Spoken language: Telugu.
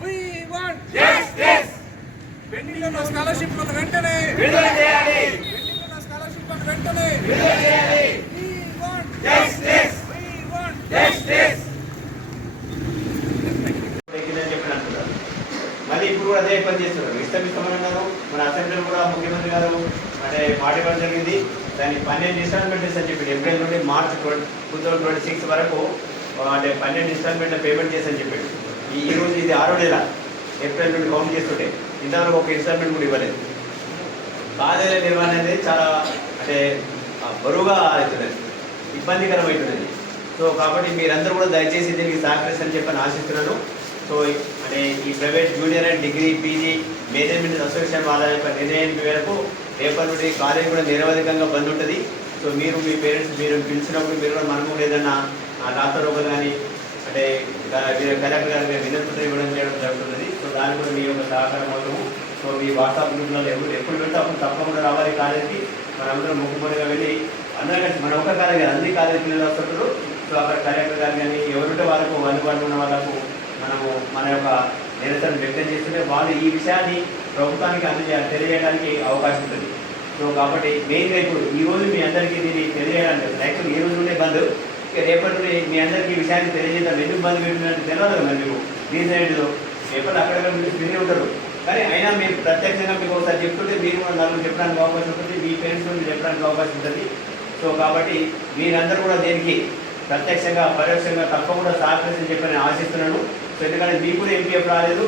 We want Justice. పెండింగ్ ఉన్న స్కాలర్షిప్ వెంటనే. విడుదల చేయాలి. పెండింగ్ ఉన్న స్కాలర్షిప్ వెంటనే. విడుదల చేయాలి. We want జస్టిస్ ఎక్కిందని చెప్పి అంటున్నారు మళ్ళీ ఇప్పుడు కూడా అదే పని చేస్తున్నారు. ఇష్టం ఇష్టమన్నారు మన అసెంబ్లీలో కూడా ముఖ్యమంత్రి గారు అంటే మాట ఇవ్వడం జరిగింది. దాన్ని పన్నెండు ఇన్స్టాల్మెంట్స్ అని చెప్పి ఏప్రిల్ నుండి March two thousand twenty six వరకు ఆ, అంటే పన్నెండు ఇన్స్టాల్మెంట్ పేమెంట్ చేసని చెప్పాడు. ఈ ఈరోజు రోజు ఇది ఆరో నెల. ఏప్రిల్ నుండి కౌంట్ చేస్తుంటే. ఇంతవరకు ఒక ఇన్స్టాల్మెంట్ కూడా ఇవ్వలేదు. బాధ్యత నిర్వహణ అనేది చాలా అంటే బరువుగా అవుతున్నది ఇబ్బందికరం అవుతున్నది సో కాబట్టి మీరందరూ కూడా దయచేసి దీనికి సహకరిస్తారని చెప్పని ఆశిస్తున్నాను. సో అంటే ఈ private junior and degree PG management association వాళ్ళ యొక్క నిర్ణయం మేరకు రేపటి నుండి కాలేజ్ కూడా నిరవధికంగా బంద్ ఉంటుంది. సో మీరు మీ పేరెంట్స్ మీరు పిలిచినప్పుడు మీరు కూడా మనము లేదన్నా డాక్టర్ ఒక కానీ అంటే మీరు కలెక్టర్ గారికి వినతి ఇవ్వడం చేయడం జరుగుతున్నది. సో దాని కూడా మీ యొక్క సహకారం అవసరము సో మీ వాట్సాప్ గ్రూప్లలో ఎప్పుడు ఎప్పుడు పెడితే అప్పుడు తప్పకుండా రావాలి కాలేజీకి. మనందరం ముఖ్యమంత్రిగా వెళ్ళి అందరికీ కలిసి మన ఒక కాలేజీ అన్ని కాలేజీ పిల్లలు వస్తుంటారు. సో అక్కడ కలెక్టర్ గారు కానీ ఎవరుంటే వాళ్ళకు అందుబాటులో ఉన్న వాళ్ళకు మనము మన యొక్క నిరసన వ్యక్తం చేస్తుంటే వాళ్ళు ఈ విషయాన్ని ప్రభుత్వానికి అందజేయాలి తెలియజేయడానికి అవకాశం ఉంటుంది. సో కాబట్టి మెయిన్గా ఇప్పుడు ఈ రోజు మీ అందరికీ దీన్ని తెలియజేయడానికి యాక్చువల్ ఏ రోజు ఉండే బంద్. ఇక రేపటి మీ అందరికీ ఈ విషయాన్ని తెలియజేద్దాం. ఎందుకు బంద్ పెట్టినట్టు తెలియదు కదా మీకు. రీజన్ ఏంటిదో రేపటి అక్కడ మీరు విని ఉంటారు. కానీ అయినా మీరు ప్రత్యక్షంగా మీకు ఒకసారి చెప్తుంటే మీరు కూడా నలుగురు చెప్పడానికి అవకాశం ఉంటుంది మీ పేరెంట్స్ నుండి చెప్పడానికి అవకాశం ఉంటుంది. సో కాబట్టి మీరందరూ కూడా దీనికి ప్రత్యక్షంగా పరోక్షంగా తప్పకుండా సహకరించని చెప్పని ఆశిస్తున్నాను. సో ఎందుకంటే మీకు కూడా ఎంపీఎఫ్ రాలేదు.